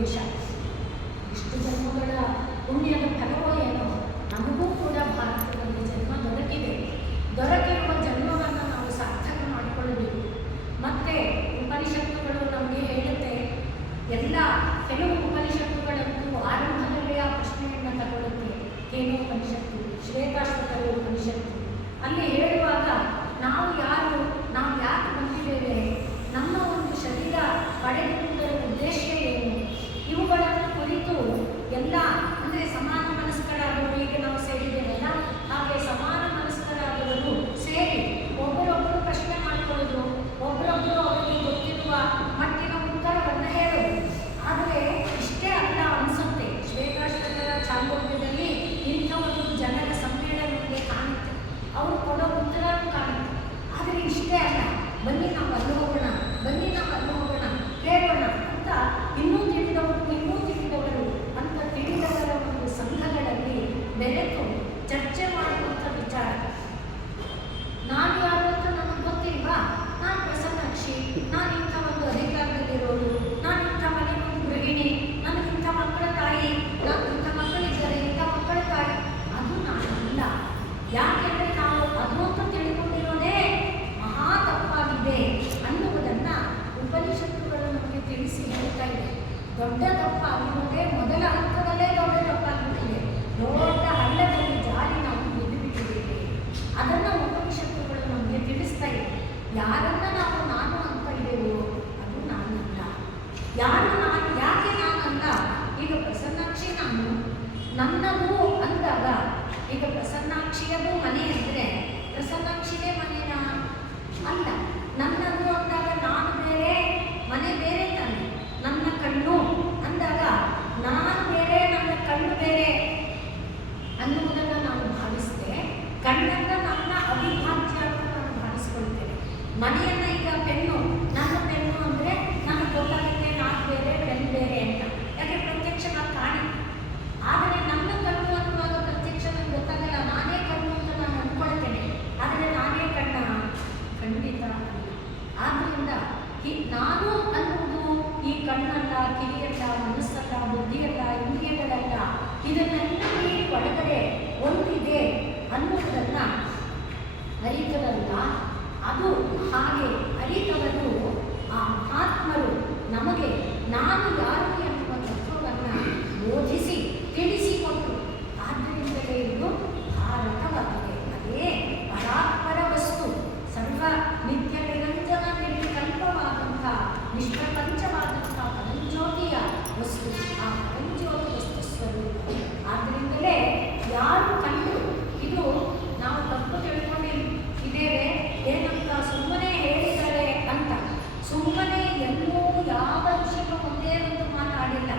ದೇಶ. ಇಷ್ಟು ಜನ್ಮಗಳ ಪುಣ್ಯದ ಫಲವೋ ಏನೋ ನಮಗೂ ಕೂಡ ಭಾರತದಲ್ಲಿ ಜನ್ಮ ದೊರಕಿರುವ ಜನ್ಮವನ್ನು ನಾವು ಸಾರ್ಥಕ ಮಾಡಿಕೊಳ್ಳಬೇಕು. ಮತ್ತು ಉಪನಿಷತ್ತುಗಳು ನಮಗೆ ಹೇಳುತ್ತೆ, ಕೆಲವು ಉಪನಿಷತ್ತುಗಳಂತೂ ಆರಂಭದಲ್ಲೇ ಆ ಪ್ರಶ್ನೆಯನ್ನು ತಗೊಳ್ಳುತ್ತೆ. ಕೇನೋಪನಿಷತ್ತು, ಶ್ವೇತಾಶ್ವತರ ಉಪನಿಷತ್ತು ಅಲ್ಲಿ ಹೇಳುವಾಗ ನಾವು ಯಾರು, ನಾವು ಯಾಕೆ ಬಂದಿದ್ದೇವೆ, ನಮ್ಮ ಒಂದು ಶರೀರ ಪಡೆದುಕೊಂಡರ ಉದ್ದೇಶ ಏನು, ಇವುಗಳನ್ನು ಕುರಿತು ಎಲ್ಲ ಅಂದರೆ ಸಮಾನ ಮನಸ್ಕರಾದವರು, ಈಗ ನಾವು ಸೇರಿದ್ದೇವಲ್ಲ ಹಾಗೆ ಸಮಾನ ಮನಸ್ಕರಾದವರು ಸೇರಿ ಒಬ್ಬರೊಬ್ಬರು ಪ್ರಶ್ನೆ ಮಾಡಿಕೊಳ್ಳೋದು, ಒಬ್ಬರೊಬ್ಬರು ಅವರಿಗೆ ಗೊತ್ತಿರುವ ಮಟ್ಟಿನ ಉತ್ತರವನ್ನು ಹೇಳೋದು. ಆದರೆ ಇಷ್ಟೇ ಅಲ್ಲ ಅನಿಸುತ್ತೆ, ಶ್ವೇತಾಶ್ವತರ ಚಾಂದೋಗ್ಯದಲ್ಲಿ ಇಂಥ ಒಂದು ಜನರ ಸಮ್ಮೇಳನಕ್ಕೆ ಕಾಣುತ್ತೆ, ಅವರು ಕೊಡೋ ಉತ್ತರ ಕಾಣುತ್ತೆ. ಆದರೆ ಇಷ್ಟೇ ಅಲ್ಲ, ಬನ್ನಿ ನಾವು ಅಲ್ಲಿ ಹೋಗೋಣ, ಬನ್ನಿ ನಾವು ಅಲ್ಲಿ ಹೋಗೋಣ, ಹೇಳೋಣ ಅಂತ ಇನ್ನೂ ತಿಳಿದವರು ಅಂತ ತಿಳಿದವರ ಒಂದು ಸಂಘಗಳಲ್ಲಿ ಬೆರೆತು ಚರ್ಚೆ ಮಾಡುವಂಥ ವಿಚಾರ. ನಾನು ಯಾರು ಅಂತ ನನಗೆ ಗೊತ್ತಿಲ್ವಾ, ನಾನು ಪ್ರಸನ್ನಾಕ್ಷಿ, ನಾನು ಇಂಥ ಒಂದು ಅಧಿಕಾರದಲ್ಲಿರೋದು, ನಾನು ಇಂಥ ಮನೆ ಒಂದು ಗೃಹಿಣಿ, ನನಗಿಂಥ ಮಕ್ಕಳ ತಾಯಿ, ನಾನು ಇಂಥ ಮಕ್ಕಳಿದ್ದಾರೆ, ಇಂಥ ಮಕ್ಕಳ ತಾಯಿ, ಅದು ನಾನಲ್ಲ. ಯಾಕೆಂದರೆ ನಾವು ಅದು ಅಂತ ತಿಳ್ಕೊಂಡಿರೋದೇ ಮಹಾ ತಪ್ಪಾಗಿದೆ ಅನ್ನುವುದನ್ನು ಉಪನಿಷತ್ತುಗಳು ನಮಗೆ ತಿಳಿಸಿ ಹೇಳ್ತಾ ಇದೆ. ದೊಡ್ಡ ತಪ್ಪಾಗಿರೋದೇ ಮೊದಲ ಹಂತದಲ್ಲೇ ದೊಡ್ಡ ತಪ್ಪಾಗಿಬಿಟ್ಟಿದೆ. ದೊಡ್ಡ ಹಳ್ಳದಲ್ಲಿ ಜಾರಿ ನಾವು ಬಿದ್ದುಬಿಟ್ಟಿದ್ದೇವೆ. ಅದನ್ನು ಉಪನಿಷತ್ತುಗಳು ನಮಗೆ ತಿಳಿಸ್ತಾ ಇದೆ. ಯಾರನ್ನ ನಾವು ನಾನು ಅಂತ ಇದ್ದೇವೋ ಅದು ನಾನಲ್ಲ. ಯಾಕೆ ನಾನಲ್ಲ? ಈಗ ಪ್ರಸನ್ನಾಕ್ಷಿ ನಾನು, ನನ್ನದು ಅಂದಾಗ ಈಗ ಪ್ರಸನ್ನಾಕ್ಷಿಯದು ಮನೆ ಅಂದರೆ ಪ್ರಸನ್ನಾಕ್ಷಿಗೆ ಮನೆನಾ? ಅಲ್ಲ. ನನ್ನದು ಅಂದಾಗ ನಾನು ಬೇರೆ, ಮನೆ ಬೇರೆ ತಾನೆ. ನನ್ನ ಕಣ್ಣು ಅಂದಾಗ ನಾನು ಬೇರೆ, ನನ್ನ ಕಣ್ಣು ಬೇರೆ ಅನ್ನುವುದನ್ನು ನಾನು ಭಾವಿಸಿದೆ. ಕಣ್ಣನ್ನು ನನ್ನ ಅವಿಭಾಜ್ಯ ಅಂತ ನಾನು ಭಾವಿಸ್ಕೊಳ್ತೇನೆ. ಮನೆಯನ್ನು ಈಗ ಪೆನ್ನು, ನನ್ನ ಪೆನ್ನು ಅಂದರೆ ನನಗೆ ಗೊತ್ತಾಗುತ್ತೆ ನಾನು ಬೇರೆ, ಪೆನ್ ಬೇರೆ ಅಂತ. ಯಾಕೆ ಪ್ರತ್ಯಕ್ಷವಾಗಿ ಕಾಣಿ. ಆದರೆ ನನ್ನ ಕಣ್ಣು ಅನ್ನುವಾಗ ಪ್ರತ್ಯಕ್ಷ ನನಗೆ ಗೊತ್ತಾಗಲ್ಲ, ನಾನೇ ಕಣ್ಣು ಅಂತ ನಾನು ಅಂದ್ಕೊಳ್ತೇನೆ. ಆದರೆ ನಾನೇ ಕಣ್ಣ? ಖಂಡಿತ ಅಲ್ಲ. ಆದ್ದರಿಂದ ನಾನು ಅನ್ನುವುದು ಈ ಕಣ್ಣಲ್ಲ, ಕಿವಿಯಲ್ಲ, ಮನಸ್ಸಲ್ಲ, ಬುದ್ಧಿಯಲ್ಲ, ಇಂದ್ರಿಯಗಳಲ್ಲ, ಇದನ್ನೆಲ್ಲ ಮೀರಿ ಒಳಗಡೆ ಒಂದಿದೆ ಅನ್ನುವುದನ್ನು ಅರಿತವಲ್ಲ. ಅದು ಹಾಗೆ ಅರಿತವರು ಆ ಮಹಾತ್ಮರು ನಮಗೆ ನಾನು ಯಾರು ಎನ್ನುವ ತತ್ವವನ್ನು ಬೋಧಿಸಿ ತಿಳಿಸಿಕೊಟ್ಟರು. ಆದ್ದರಿಂದಲೇ ಇದು ಭಾರತವಾಗಿದೆ. ಅದೇ ಪರಾತ್ಪರ ವಸ್ತು, ಸರ್ವ ನಿತ್ಯ ನಿರಂಜನ ನಿರ್ವಿಕಲ್ಪವಾದಂಥ ನಿಷ್ಪ್ರಪಂಚವಾದಂಥ ಪರಂಜ್ಯೋತಿಯ ವಸ್ತು, ಆ ಪರಂಜ್ಯೋತಿ ವಸ್ತು ಸ್ವರೂಪ. ಆದ್ದರಿಂದಲೇ ಯಾರು ಕಂಡು ಇದು ನಾವು ತಪ್ಪು ತಿಳ್ಕೊಂಡಿದ್ದೇವೆ ಏನಂತ ಸುಮ್ಮನೆ ಹೇಳಿದ್ದಾರೆ ಅಂತ, ಸುಮ್ಮನೆ ಎಲ್ಲೋ ಯಾವ ಋಷಿಗೂ ಒಂದೇ ಒಂದು ಮಾತಾಡಿಲ್ಲ.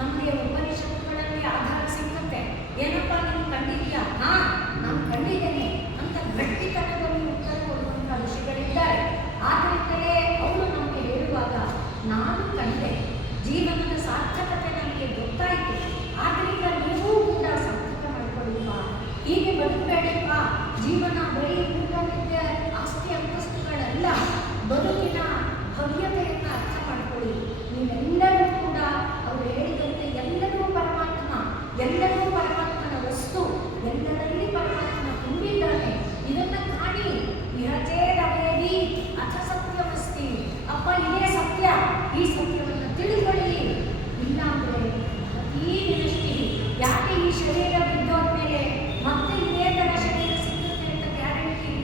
ನಮಗೆ ಉಪನಿಷತ್ತುಗಳಲ್ಲಿ ಆಧಾರ ಸಿಕ್ಕತ್ತೆ. ಏನಪ್ಪ ನೀವು ಕಂಡಿದ್ದೀಯಾ? ಹಾಂ, ನಾನು ಕಂಡಿದ್ದೇನೆ ಅಂತ ಗಟ್ಟಿತನದಲ್ಲಿ ಉತ್ತರ ಕೊಡುವಂಥ ಋಷಿಗಳಿದ್ದಾರೆ. ಆದ್ದರಿಂದಲೇ ಅವರು ನಮಗೆ ಹೇಳುವಾಗ ನಾನು ಕಂಡೆ, ಜೀವನದ ಸಾರ್ಥಕತೆ ನನಗೆ ಗೊತ್ತಾಯಿತು, ಆದ್ದರಿಂದ ನೀವು ಕೂಡ ಸಾರ್ಥಕ ಮಾಡಿಕೊಳ್ಳುವ, ಹೀಗೆ ಬದುಕಬೇಡಪ್ಪ. ಜೀವನ ಬರೀ ಊಟ ನಿತ್ಯ ಆಸ್ತಿ ಅಂತಸ್ತುಗಳಲ್ಲ, ಬದುಕಿನ ಭವ್ಯತೆಯನ್ನು ಅರ್ಥ ಮಾಡಿಕೊಳ್ಳಿ. ನೀವೆಲ್ಲರೂ ಕೂಡ ಅವರು ಹೇಳಿದಂತೆ ಎಲ್ಲರೂ ಪರಮಾತ್ಮ, ಎಲ್ಲರೂ ಪರಮಾತ್ಮನ ವಸ್ತು, ಎಲ್ಲರಲ್ಲಿ ಪರಮಾತ್ಮ ತುಂಬಿದ್ದಾನೆ. ಇದನ್ನು ಕಾಣಿ. ಇಹಚೇದವೇದಿ ಅಥ ಸತ್ಯವಸ್ತಿ. ಅಪ್ಪ ಇದೇ ಸತ್ಯ, ಈ ಸತ್ಯವನ್ನು ತಿಳಿದುಕೊಳ್ಳಿ. ಇಲ್ಲಾಂದರೆ ಈ ದೃಷ್ಟಿ ಯಾಕೆ ಈ ಶರೀರ ಬಿದ್ದೋದ್ಮೇಲೆ ಮತ್ತೆ ಇದೇ ಥರ ಶರೀರ ಸಿಗುತ್ತೆ ಅಂತ ಗ್ಯಾರಂಟಿ ಇಲ್ಲ.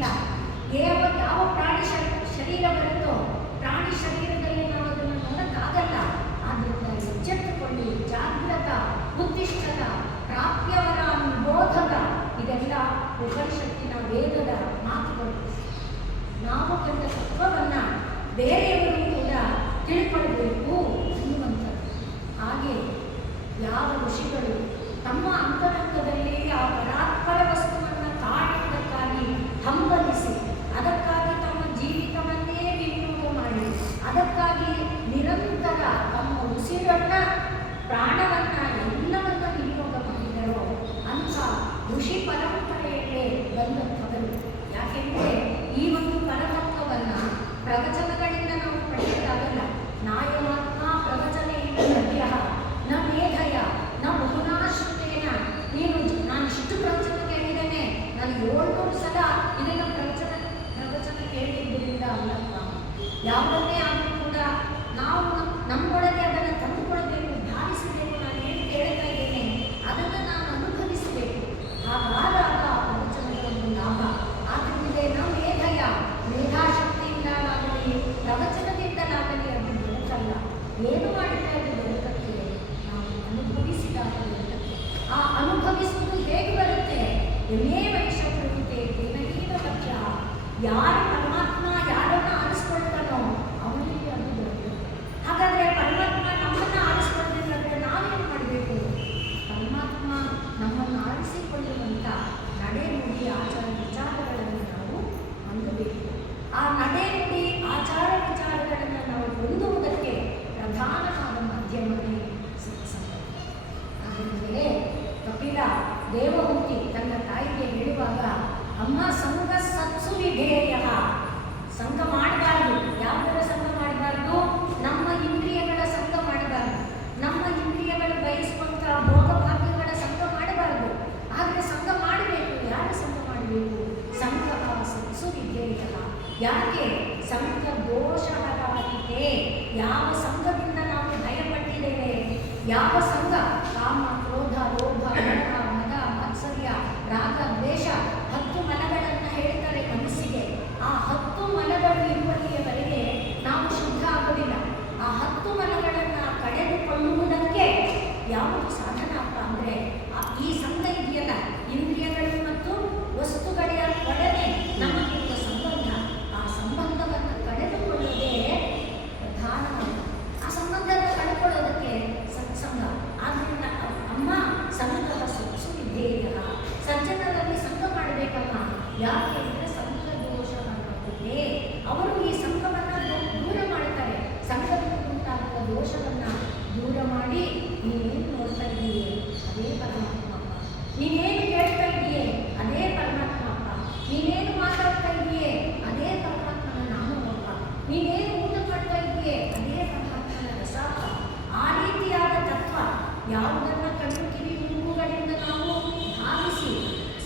ಯಮೇ ವೈಶ ಪ್ರವೃತ್ತೆ ದೇವನೀವ ಮಧ್ಯ. ಯಾರು ಪರಮಾತ್ಮ ಯಾರನ್ನ ಆರಿಸ್ಕೊಳ್ತಾನೋ ಅವನಿಗೆ ಅದು ದೊರೆಯುತ್ತೆ. ಹಾಗಾದರೆ ಪರಮಾತ್ಮ ನಮ್ಮನ್ನು ಆರಿಸ್ಕೊಳ್ಬೇಕಾದ್ರೆ ನಾವೇನು ಮಾಡಬೇಕು? ಪರಮಾತ್ಮ ನಮ್ಮನ್ನು ಆರಿಸಿಕೊಳ್ಳುವಂಥ ನಡೆ ನುಡಿ ಆಚಾರ ವಿಚಾರಗಳನ್ನು ನಾವು ಹೊಂದಬೇಕು. ಆ ನಡೆ ನುಡಿ ಆಚಾರ ವಿಚಾರಗಳನ್ನು ನಾವು ಹೊಂದುವುದಕ್ಕೆ ಪ್ರಧಾನವಾದ ಮಾಧ್ಯಮವೇ ಸತ್ಸಂಗ. ಅದರಿಂದಲೇ ಕಪಿಲ ದೇವಹೂತಿ ತನ್ನ ತಾಯಿಗೆ ಹೇಳುವಾಗ, ಅಮ್ಮ ಸಂಘ ಸತ್ಸು ವಿಧೇಯ, ಸಂಘ ಮಾಡಬಾರ್ದು. ಯಾವುದರ ಸಂಘ ಮಾಡಬಾರ್ದು? ನಮ್ಮ ಇಂದ್ರಿಯಗಳ ಸಂಘ ಮಾಡಬಾರ್ದು. ನಮ್ಮ ಇಂದ್ರಿಯಗಳು ಬಯಸುವಂಥ ಭೋಗ ಭಾಗ್ಯಗಳ ಸಂಘ ಮಾಡಬಾರ್ದು. ಆದರೆ ಸಂಘ ಮಾಡಬೇಕು. ಯಾರ ಸಂಘ ಮಾಡಬೇಕು? ಸಂಘ ಸತ್ಸು ವಿಧೇಯ. ಯಾಕೆ? ಸಂಘ ದೋಷಹರಾಗಿದೆ. ಯಾವ ಸಂಘದಿಂದ ನಾವು ಭಯಪಟ್ಟಿದ್ದೇವೆ, ಯಾವ ಸಂಘ ಕಾಮ ಕ್ರೋಧ ಲೋಭ ಮೋಹ ಮದ ಮಾತ್ಸರ್ಯ ರಾಗ ದ್ವೇಷ 10 ಮನಗಳನ್ನು ಹೇಳ್ತಾರೆ ಮನಸ್ಸಿಗೆ. ಆ 10 ಮನಗಳು ಇರುವಲ್ಲಿಯವರೆಗೆ ನಾವು ಶುದ್ಧ ಆಗುವುದಿಲ್ಲ. ಆ 10 ಮನಗಳನ್ನು ಕಳೆದುಕೊಳ್ಳುವುದಕ್ಕೆ ಯಾವುದು ಸಾಧನ ಅಪ್ಪ ಅಂದರೆ ಈ ಸಂಘ ಇದೆಯಲ್ಲ, ಇಂದ್ರಿಯಗಳು ಮತ್ತು ವಸ್ತುಗಳ ಒಡನೆ ನಮಗಿರುವ ಸಂಬಂಧ. ಆ ಸಂಬಂಧವನ್ನು ಕಳೆದುಕೊಳ್ಳೋದೇ ಪ್ರಧಾನವಾದ. ಆ ಸಂಬಂಧವನ್ನು ಕಳೆದುಕೊಳ್ಳೋದಕ್ಕೆ ಸತ್ಸಂಗ. ಆದ್ದರಿಂದ ಅಮ್ಮ ಸಂಘ ಸತ್ಸು ವಿಧೇಯ, ಸಜ್ಜನರಲ್ಲಿ ಸಂಘ ಮಾಡಬೇಕಮ್ಮ. ಯಾಕೆ ಅಂದರೆ ಸಂಘ ದೋಷ ಆಗುತ್ತದೆ. ಅವರು ಈ ಸಂಘವನ್ನು ದೂರ ಮಾಡ್ತಾರೆ. ಸಂಘದಿಂದ ಉಂಟಾಗುವ ದೋಷವನ್ನು ದೂರ ಮಾಡಿ, ನೀನೇನು ನೋಡ್ತಾ ಇದ್ದೀಯೇ ಅದೇ ಪರಮಾತ್ಮ ಅಪ್ಪ, ನೀನೇನು ಕೇಳ್ತಾ ಇದೆಯೇ ಅದೇ ಪರಮಾತ್ಮ ಅಪ್ಪ, ನೀನೇನು ಮಾತಾಡ್ತಾ ಇದೆಯೇ ಅದೇ ಪರಮಾತ್ಮನ ನಾಮವಪ್ಪ, ನೀನೇನು ಊಟ ಮಾಡ್ತಾ ಇದೆಯೇ ಅದೇ ಪರಮಾತ್ಮನ ರಸ. ಆ ರೀತಿಯಾದ ತತ್ವ ಯಾವುದನ್ನು ಕಣ್ಣು ಕಿವಿ ಮೂಗುಗಳಿಂದ ನಾವು ಭಾವಿಸಿ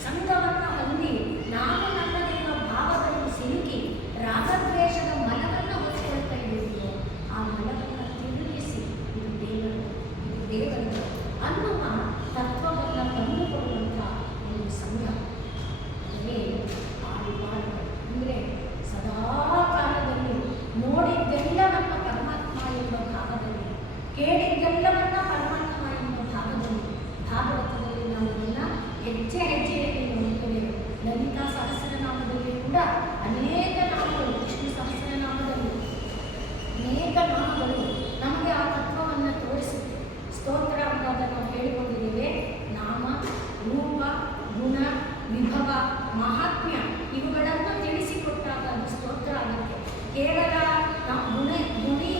ಸಂಘವನ್ನು ಹೊಂದಿ ನಾನು ನನ್ನದೆನ್ನುವ ಭಾವದಲ್ಲಿ ಸಿಲುಕಿ ರಾಗದ್ವೇಷದ ಮಲವನ್ನು ಹೊತ್ಕೊಳ್ತಾ ಇದ್ದೀವಿ. ಆ ಮಲವನ್ನು ತಿರುಗಿಸಿ ಇದು ದೇವರು, ಇದು ದೇವರು ಅನ್ನುವ ತತ್ವವನ್ನು ಕಂಡುಕೊಳ್ಳುವಂಥ ಒಂದು ಸಂಘ. ಅದೇ ಆಡುಪಾಡು ಅಂದರೆ ಸದಾ ಕಾಲದಲ್ಲಿ ನೋಡಿದ್ದೆಲ್ಲವನ್ನ ಪರಮಾತ್ಮ ಎಂಬ ಭಾಗದಲ್ಲಿ, ಕೇಳಿದ್ದೆಲ್ಲವನ್ನ ಪರಮಾತ್ಮ ಎಂಬ ಭಾಗದಲ್ಲಿ. ಭಾಗವತದಲ್ಲಿ ನಾವು ಇದನ್ನು ಹೆಜ್ಜೆ ಹೆಜ್ಜೆಯಲ್ಲಿ ನೋಡುತ್ತೇವೆ. ಲಲಿತಾ ಸಹಸ್ರನಾಮದಲ್ಲಿ ಕೂಡ ಅನೇಕ ನಾಮಗಳು, ವಿಷ್ಣು ಸಹಸ್ರನಾಮದಲ್ಲಿ ಅನೇಕ ನಾಮಗಳು ನಮಗೆ ಆ ತತ್ವವನ್ನು ತೋರಿಸುತ್ತೆ. ಸ್ತೋತ್ರ ಅನ್ನೋದ ನಾವು ಹೇಳಿಕೊಂಡಿದ್ದೇವೆ. ನಾಮ, ರೂಪ, ಗುಣ, ವಿಭವ, ಮಹಾತ್ಮ್ಯ ಇವುಗಳನ್ನು ತಿಳಿಸಿಕೊಟ್ಟಾಗ ಅದು ಸ್ತೋತ್ರ ಆಗುತ್ತೆ. ಕೇವಲ ನಾವು ಗುಣಿ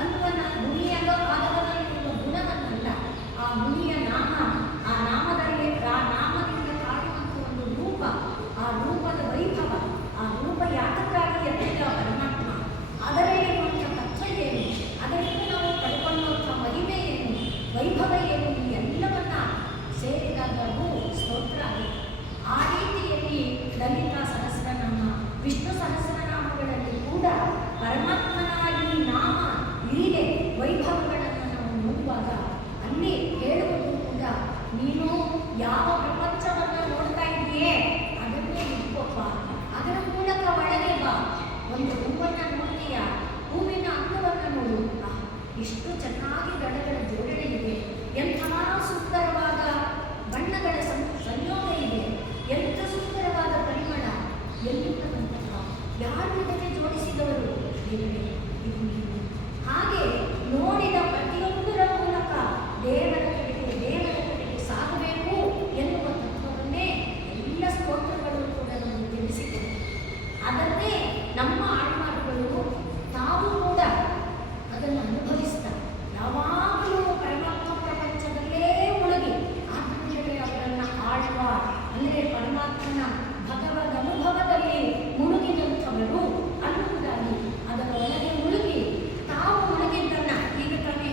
ಅನ್ನುವ ಗುಣಿಯಲ್ಲೋ ಆದವನಲ್ಲಿರುವ ಗುಣವನ್ನಲ್ಲ, ಆ ಗುಣಿಯ ನಾಮ, ಆ ನಾಮದಲ್ಲಿ ಆ ನಾಮದಿಂದ ಕಾಣುವಂಥ ಒಂದು ರೂಪ, ಆ ರೂಪದ ವೈಭವ, ಆ ರೂಪ ಯಾತಕ್ಕಾಗಿ ಎತ್ತಿದ ಪರಮಾತ್ಮ, ಅದರಲ್ಲಿರುವಂಥ ತತ್ವ ಏನು, ಅದರಿಂದ ನಾವು ಪಡ್ಕೊಳ್ಳುವಂಥ ಮಹಿಮೆ ಏನು, ವೈಭವ ಏನು, ಈ ಎಲ್ಲವನ್ನ ಸೇರಿದಾಗ ಅದು ಸ್ತೋತ್ರ ಆಗುತ್ತೆ. ಆ ರೀತಿಯಲ್ಲಿ ಲಲಿತಾ ಸಹಸ್ರನಾಮ, ವಿಷ್ಣು ಸಹಸ್ರನಾಮಗಳಲ್ಲಿ ಕೂಡ ಪರಮಾತ್ಮನ ಈ ನಾಮ ಲೀಲೆ ವೈಭವಗಳನ್ನು ನಾವು ನೋಡುವಾಗ ಅಲ್ಲಿ ಹೇಳುವುದು ಕೂಡ, ನೀನು ಯಾವ ಪ್ರಪಂಚವನ್ನು ನೋಡ್ತಾ ಇದೆಯೇ ಅದನ್ನೇ ಇಟ್ಕೊಪ್ಪ, ಅದರ ಮೂಲಕ ಒಳಗೆ ಬಾ. ಒಂದು ಹೂವನ್ನು ನೋಡ್ತೀಯ, ಹೂವಿನ ಅಂಗವನ್ನು ನೋಡು, ಇಷ್ಟು ಚೆನ್ನಾಗಿ ದಳಗಳ ಜೋಡಣೆ ಇದೆ, ಎಂಥ ಸುಂದರವಾದ ಬಣ್ಣಗಳ ಸಂಯೋಗ ಇದೆ, ಎಂಥ ಸುಂದರವಾದ ಪರಿಮಳ, ಎಲ್ಲಿರುವಂತಹ ಯಾರು ಇದಕ್ಕೆ ಜೋಡಿಸಿದವರು? ದೇವರೇ, ಇದು ನೀನು. ಹಾಗೆ ನೋಡಿದ ಪ್ರತಿಯೊಂದರ ಮೂಲಕ ದೇವರ ಕಡೆಗೆ ಸಾಗಬೇಕು ಎನ್ನುವ ತತ್ವವನ್ನೇ ಎಲ್ಲ ಸ್ತೋತ್ರಗಳು ಕೂಡ ನಮಗೆ ತಿಳಿಸಿದೆ. ಅದನ್ನೇ ನಮ್ಮ ಆಳ್ಮಾರುಗಳು ತಾವು ಕೂಡ ಅದನ್ನು ಅನುಭವಿಸ್ತಾ ಯಾವಾಗಲೂ ಪರಮಾತ್ಮ ಪ್ರಪಂಚದಲ್ಲೇ ಮುಳುಗಿ ಆತ್ಮಗಳೇ ಅವರನ್ನು ಆಳುವ, ಅಂದರೆ ಪರಮಾತ್ಮನ ಭಗವದ್ ಅನುಭವದಲ್ಲಿ ಮುಳುಗಿದಂಥವರು ಅನ್ನುವುದಾಗಿ ಅದರ ಒಳಗೆ ಮುಳುಗಿ ತಾವು ಮುಳುಗಿದ್ದನ್ನು ಈಗ ತಾನೇ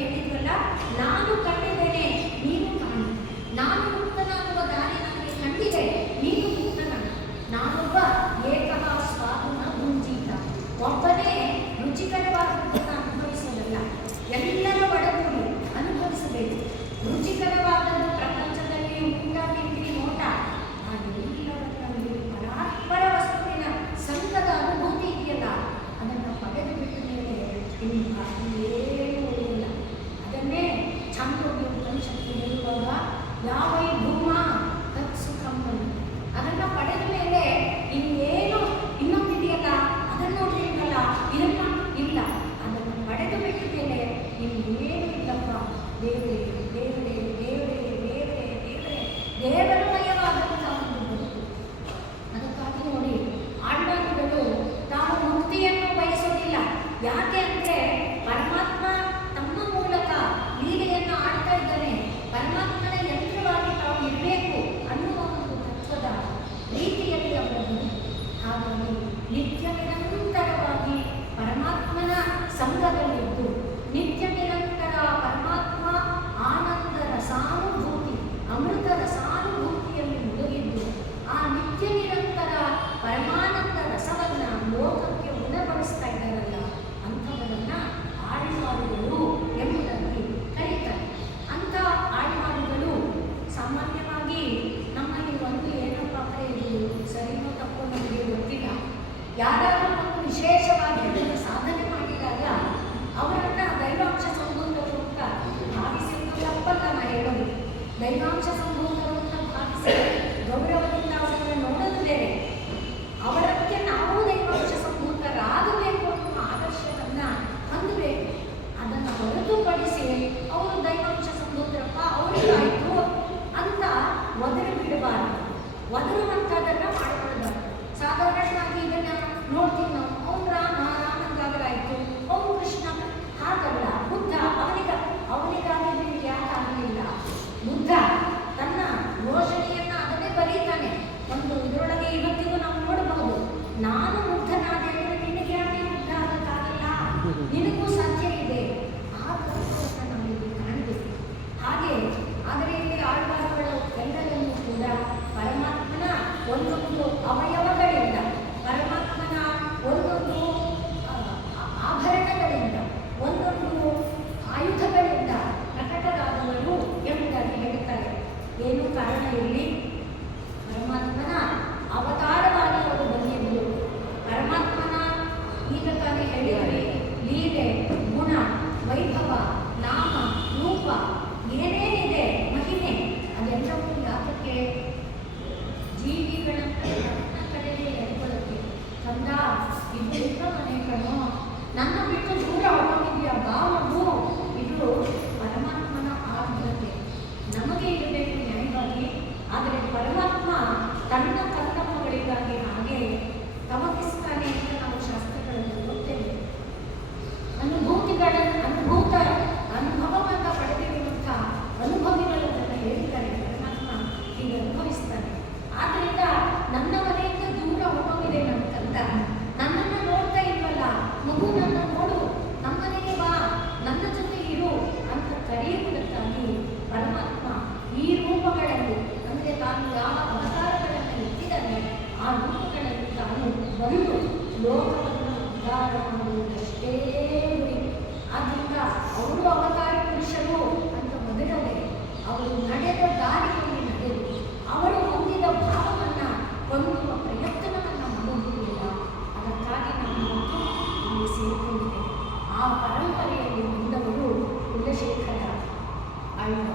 ಆಳ್ವ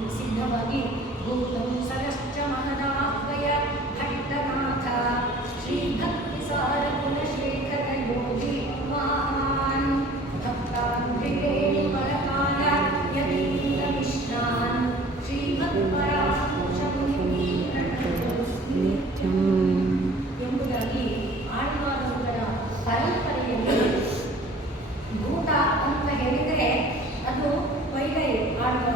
ಪ್ರಸಿದ್ಧವಾಗಿ ಭೂತಂ ಸರಶ್ಚ ಮಹದಾಹ್ವಯ ಭಟ್ಟನಾಥ ಶ್ರೀ ಭಕ್ತಿ ಸಾರ ಕುಲಶೇಖರ ಯೋಗಿ ಮಹಾನ್ ಭಕ್ತಾಂದ್ರಿವೇಣಿ ಪರಕಾಲ ಯತೀಂದ್ರ ಮಿಶ್ರಾನ್ ಎಂಬುದಾಗಿ ಆಳ್ವಾದವುಗಳ ಪರಂಪರೆಯಲ್ಲಿ ಭೂತ ಅಂತ ಹೇಳಿದರೆ ಅದು ವೈರೈ ಆಳ್ವ,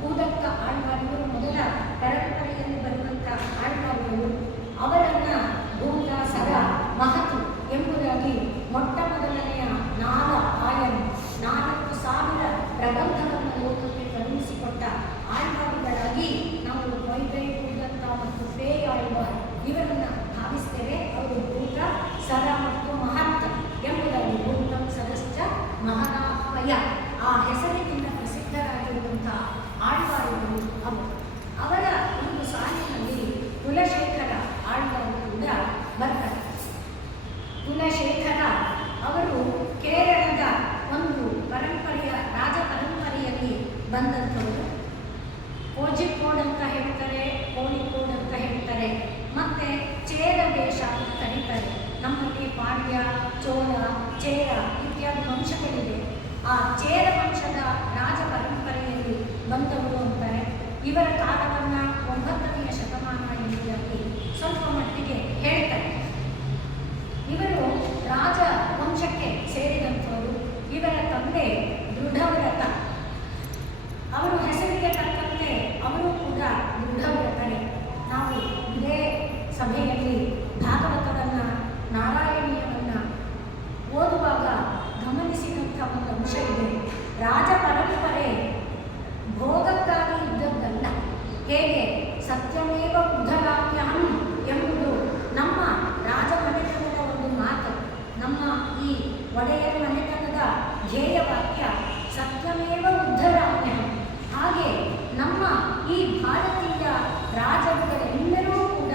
ಕೂದತ್ತ ಆಳ್ವಾರು ಮೊದಲ ಪರಂಪರೆಯಲ್ಲಿ ಬರುವಂಥ ಆಳ್ವಾರುಗಳು. ಅವರನ್ನ ಭೂತ ಸರ ಮಹತು ಎಂಬುದಾಗಿ ಮೊಟ್ಟ ಮೊದಲನೆಯ 4,000 ಪ್ರಬಂಧವನ್ನು ಲೋಕಕ್ಕೆ ಕಳುಹಿಸಿಕೊಟ್ಟ ಆಳ್ವಾರುಗಳಾಗಿ ನಾವು ವೈರೈ, ಕೂದತ್ತ ಮತ್ತು ಪೇಯ ಆಳ್ವಾರ್ ಇವರನ್ನು ಭಾವಿಸ್ತೇವೆ. ಅವರು ಭೂತ ಸರ ಮತ್ತು ಮಹತ್ ಎಂಬುದಾಗಿ ಭೂತಂ ಸರಶ್ಚ ಮಹದಾಹ್ವಯ ಆ ಹೆಸರಿನಿಂದ ಪ್ರಸಿದ್ಧರಾಗಿರುವಂಥ ಆಳ್ವಾರುಗಳು ಅವರು. ಅವರ ಒಂದು ಸಾಲಿನಲ್ಲಿ ಕುಲಶೇಖರ ಆಳ್ವಾರು ಕೂಡ ಬರ್ತಾರೆ. ಕುಲಶೇಖರ ಅವರು ಕೇರಳದ ಒಂದು ಪರಂಪರೆಯ ರಾಜ ಪರಂಪರೆಯಲ್ಲಿ ಬಂದಂಥವರು. ಕೋಜಿಕೋಡ್ ಅಂತ ಹೇಳ್ತಾರೆ, ಕೋಳಿಕೋಡ್ ಅಂತ ಹೇಳ್ತಾರೆ, ಮತ್ತು ಚೇರ ದೇಶ ಅಂತ ಕರೀತಾರೆ. ನಮ್ಮಲ್ಲಿ ಪಾಂಡ್ಯ, ಚೋಳ, ಚೇರ ಇತ್ಯಾದಿ ವಂಶಗಳಿವೆ. ಆ ಚೇರ ವಂಶದ ರಾಜ ಪರಂಪರೆಯಲ್ಲಿ ಬಂದವರು ಅಂತಾರೆ. ಇವರ ಕಾಲವನ್ನು 9ನೇ ಶತಮಾನ ಎಂಬುದಾಗಿ ಸ್ವಲ್ಪ ಮಟ್ಟಿಗೆ ಹೇಳ್ತಾರೆ. ಇವರು ರಾಜ ವಂಶಕ್ಕೆ ಸೇರಿದಂಥವರು. ಇವರ ತಂದೆ ದೃಢವ್ರತ. ಅವರು ಹೆಸರಿಗೆ ತಕ್ಕಂತೆ ಅವರು ಕೂಡ ದೃಢವ್ರತರೇ. ನಾವು ಇದೇ ಸಭೆಯಲ್ಲಿ ಭಾಗವತವನ್ನು, ನಾರಾಯಣೀಯವನ್ನು ಓದುವಾಗ ಗಮನಿಸಿದಂಥ ಒಂದು ಅಂಶ ಇದೆ. ರಾಜ ಪರಂಪರೆ ಭೋಗಕ್ಕಾಗಿ ಇದ್ದದ್ದಲ್ಲ. ಹೇಗೆ ಸತ್ಯಮೇವ ಉದ್ಧರಾಮ್ಯಹಂ ಎಂಬುದು ನಮ್ಮ ರಾಜ ಮನೆತನದ ಒಂದು ಮಾತು. ನಮ್ಮ ಈ ಒಡೆಯರ ಮನೆತನದ ಧ್ಯೇಯವಾಕ್ಯ ಸತ್ಯಮೇವ ಉದ್ಧರಾಮ್ಯಹಂ. ಹಾಗೆ ನಮ್ಮ ಈ ಭಾರತೀಯ ರಾಜರುಗಳೆಲ್ಲರೂ ಕೂಡ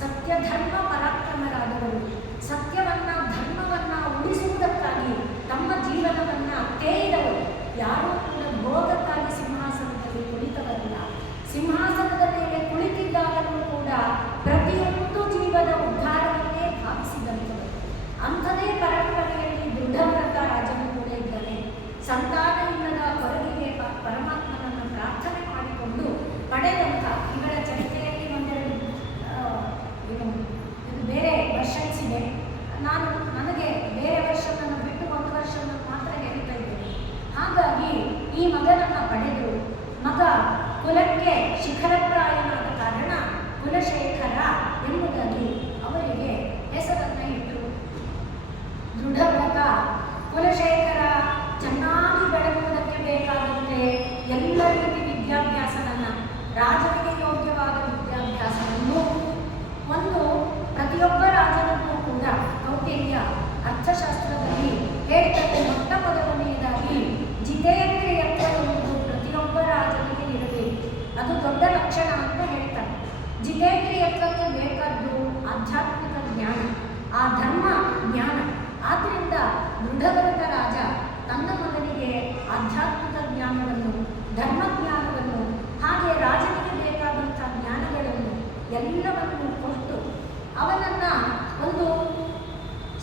ಸತ್ಯ ಧರ್ಮ ಪರಾಕ್ರಮರಾದವರು. ಸತ್ಯವನ್ನು, ಧರ್ಮವನ್ನು ಉಳಿಸುವುದಕ್ಕಾಗಿ ತಮ್ಮ ಜೀವನವನ್ನು ತೇಯಿದವರು. ಯಾರೂ ಕೂಡ ಭೋಗಕ್ಕಾಗಿ ಸಿಂಹಾಸನದಲ್ಲಿ ಕುಳಿತವರಲ್ಲ. ಸಿಂಹಾಸನದ ಮೇಲೆ ಕುಳಿತಿದ್ದಾಗಲೂ ಕೂಡ ಪ್ರತಿಯೊಂದು ಜೀವದ ಉದ್ಧಾರವನ್ನೇ ಭಾವಿಸಿದಂಥವರು. ಅಂಥದೇ ಪರಂಪರೆಯಲ್ಲಿ ದೃಢವ್ರತ ರಾಜನು ಕೂಡ ಇದ್ದಾನೆ. ಸಂತಾನ ಇಲ್ಲದ ಹೊರಗಿಗೆ ಪರಮಾತ್ಮನನ್ನು ಪ್ರಾರ್ಥನೆ ಮಾಡಿಕೊಂಡು ಪಡೆದಂಥ ಇವರ ಚರಿತ್ರೆಯಲ್ಲಿ ಒಂದೆರಡು ಇದು ಬೇರೆ ವರ್ಷನ್ಸ್ ಇದೆ. ನನಗೆ ಬೇರೆ ವರ್ಷವನ್ನು ಬಿಟ್ಟು ಒಂದು ವರ್ಷವನ್ನು ಮಾತ್ರ ಹೇಳ್ತಾ ಇದ್ದೇನೆ. ಹಾಗಾಗಿ ಈ ಮಗನನ್ನು ಪಡೆದು ಮಗ ಕುಲಕ್ಕೆ ಶಿಖರಪ್ರಾಯನಾದ ಕಾರಣ ಕುಲಶೇಖರ ಎಂಬುದಾಗಿ ಅವರಿಗೆ ಹೆಸರನ್ನು ಇಟ್ಟರು. ದೃಢವ್ರತ ಕುಲಶೇಖರ ಚೆನ್ನಾಗಿ ಬೆಳಗುವುದಕ್ಕೆ ಬೇಕಾದಂತೆ ಎಲ್ಲ ರೀತಿ ವಿದ್ಯಾಭ್ಯಾಸವನ್ನು, ರಾಜನಿಗೆ ಯೋಗ್ಯವಾದ ವಿದ್ಯಾಭ್ಯಾಸವನ್ನು ಪ್ರತಿಯೊಬ್ಬ ರಾಜನನ್ನು ಕೂಡ ಕೌಟಿಲ್ಯ ಅರ್ಥಶಾಸ್ತ್ರದಲ್ಲಿ ಹೇಳ್ತದೆ. ಮೊಟ್ಟ ಮೊದಲನೆಯದಾಗಿ ಜಿತೇಂದ್ರಿಯತ್ವ ಎಂಬುದು ಪ್ರತಿಯೊಬ್ಬ ರಾಜನಿಗೆ ಇರಬೇಕು. ಅದು ದೊಡ್ಡ ಲಕ್ಷಣ ಅಂತ ಹೇಳ್ತಾರೆ. ಜಿತೇಂದ್ರಿಯತ್ವಕ್ಕೆ ಬೇಕಾದ್ದು ಆಧ್ಯಾತ್ಮಿಕ ಜ್ಞಾನ, ಆ ಧರ್ಮ ಜ್ಞಾನ. ಆದ್ದರಿಂದ ದೃಢವ್ರತ ರಾಜ ತನ್ನ ಮಗನಿಗೆ ಆಧ್ಯಾತ್ಮಿಕ ಜ್ಞಾನವನ್ನು, ಧರ್ಮಜ್ಞಾನವನ್ನು, ಹಾಗೆ ರಾಜನಿಗೆ ಬೇಕಾದಂಥ ಜ್ಞಾನಗಳನ್ನು ಎಲ್ಲವನ್ನು ಕೊಟ್ಟು ಅವನನ್ನು ಒಂದು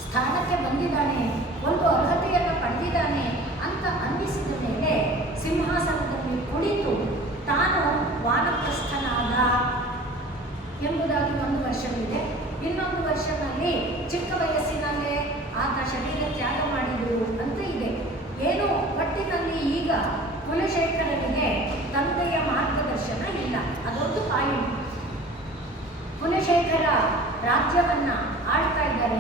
ಸ್ಥಾನಕ್ಕೆ ಬಂದಿದ್ದಾನೆ, ಒಂದು ಅರ್ಹತೆಯನ್ನು ಪಡೆದಿದ್ದಾನೆ ಅಂತ ಅನ್ನಿಸಿದ ಮೇಲೆ ಸಿಂಹಾಸನದಲ್ಲಿ ಕುಳಿತು ತಾನು ವಾನಪ್ರಸ್ಥನಾದ ಎಂಬುದಾಗಿ ಒಂದು ವರ್ಷವಿದೆ. ಇನ್ನೊಂದು ವರ್ಷದಲ್ಲಿ ಚಿಕ್ಕ ವಯಸ್ಸಿನಲ್ಲೇ ಆತ ಶರೀರ ತ್ಯಾಗ ಮಾಡಿದರು ಅಂತ ಇದೆ. ಏನೋ ಒಟ್ಟಿನಲ್ಲಿ ಈಗ ಕುಲಶೇಖರನಿಗೆ ತಂದೆಯ ಮಾರ್ಗದರ್ಶನ ಇಲ್ಲ. ಅದೊಂದು ಪಾಯಿಂಟ್. ಕುಲಶೇಖರ ರಾಜ್ಯವನ್ನು ಆಳ್ತಾ ಇದ್ದಾರೆ.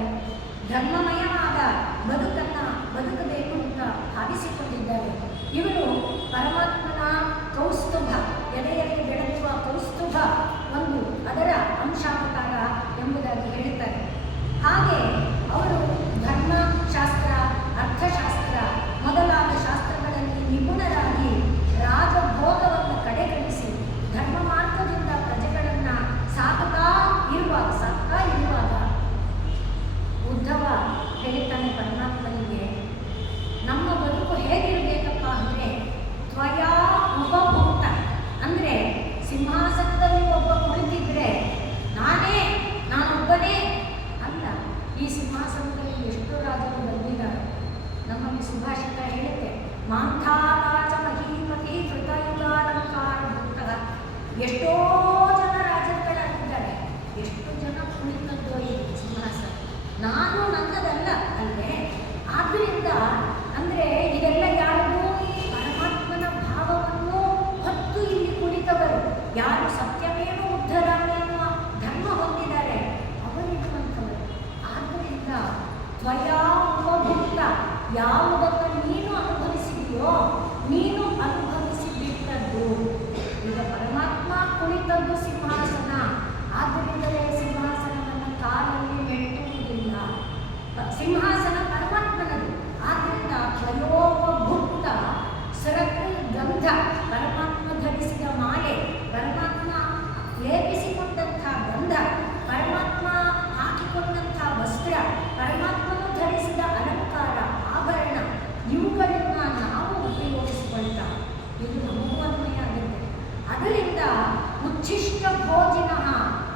ಧರ್ಮಮಯವಾದ ಬದುಕನ್ನು ಬದುಕಬೇಕು ಅಂತ ಭಾವಿಸಿಕೊಂಡಿದ್ದಾರೆ. ಇವರು ಪರಮಾತ್ಮನ ಕೌಸ್ತುಭ, ಎದೆಯಲ್ಲಿ ಬೆಳೆಯುವ ಕೌಸ್ತುಭ ಒಂದು ಅದರ ಅಂಶಾವತಾರ ಎಂಬುದಾಗಿ ಹೇಳ್ತಾರೆ. ಹಾಗೆ ಅವರು ಧರ್ಮಶಾಸ್ತ್ರ, ಅರ್ಥಶಾಸ್ತ್ರ ಮೊದಲಾದ ಶಾಸ್ತ್ರಗಳಲ್ಲಿ ನಿಪುಣರಾಗಿ ರಾಜಭೋಗವನ್ನು ಕಡೆಗಣಿಸಿ ಧರ್ಮ ಮಾರ್ಗದಿಂದ ಪ್ರಜೆಗಳನ್ನು ಸಾಕ್ತಾ ಇರುವಾಗ ಉದ್ಧವ ಹೇಳ್ತಾನೆ ಪರಮಾತ್ಮನಿಗೆ, ನಮ್ಮ ಬದುಕು ಹೇಗಿರಬೇಕಪ್ಪ ಅಂದರೆ ಸುಭಾಷಿತ ಹೇಳುತ್ತೆ, ಮಾಂಥಾತಾಚ ಮಹೀಪತಿ ಹೃದಯುಗಾಲಂಕಾರ ಭಕ್ತಃ. ಎಷ್ಟೋ ಜನ ರಾಜರುಗಳಾಗಿದ್ದಾರೆ, ಎಷ್ಟು ಜನ ಕುಳಿತದ್ದು ಈ ಸಿಂಹಾಸನ, ನಾನು ನನ್ನದಲ್ಲ ಅಲ್ಲೇ. ಆದ್ದರಿಂದ ಅಂದರೆ ಇದೆಲ್ಲ ಯಾರು ಪರಮಾತ್ಮನ ಭಾವವನ್ನು ಹೊತ್ತು ಇಲ್ಲಿ ಕುಳಿತವರು, ಯಾರು ಸತ್ಯಮೇವ ಉದ್ಧರಾಮಿ ಎನ್ನುವ ಧರ್ಮ ಹೊಂದಿದ್ದಾರೆ ಅವರಿರುವಂಥವರು. ಆದ್ದರಿಂದ ತ್ವಯಾ ಉಪಭುಕ್ತ, ಯಾವುದನ್ನು ನೀನು ಅನುಭವಿಸಿದೆಯೋ ನೀನು ಅನುಭವಿಸಿ ಬಿಟ್ಟದ್ದು. ಈಗ ಪರಮಾತ್ಮ ಕುಳಿತದ್ದು ಸಿಂಹಾಸನ, ಆದ್ದರಿಂದಲೇ ಸಿಂಹಾಸನವನ್ನು ಕಾಲಲ್ಲಿ ಮೆಟ್ಟುವುದಿಲ್ಲ. ಸಿಂಹಾಸನ ಪರಮಾತ್ಮನದು. ಆದ್ದರಿಂದ ತ್ವಯೋಪಭುಕ್ತ ಸರಕು ಗಂಧ, ಪರಮಾತ್ಮ ಧರಿಸಿದ ಮಾಲೆ, ಪರಮಾತ್ಮ ಲೇಪಿಸಿಕೊಂಡಂಥ ಗಂಧ, ಪರಮಾತ್ಮ ಹಾಕಿಕೊಂಡಂಥ ವಸ್ತ್ರ, ಪರಮಾತ್ಮನು ಧರಿಸಿದ ಅಲಂಕಾರ ಆಭರಣ, ಇವುಗಳನ್ನು ನಾವು ಉಪಯೋಗಿಸಿಕೊಳ್ತಾ ಇದು ನಮಗೂ ಅನ್ವಯ ಆಗುತ್ತೆ. ಅದರಿಂದ ಉಚ್ಛಿಷ್ಟ ಭೋಜಿನ,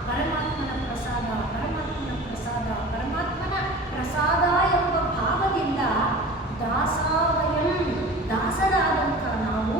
ಪರಮಾತ್ಮನ ಪ್ರಸಾದ, ಪರಮಾತ್ಮನ ಪ್ರಸಾದ, ಪರಮಾತ್ಮನ ಪ್ರಸಾದ ಎಂಬ ಭಾವದಿಂದ ದಾಸಾವಯಂ, ದಾಸರಾದಂಥ ನಾವು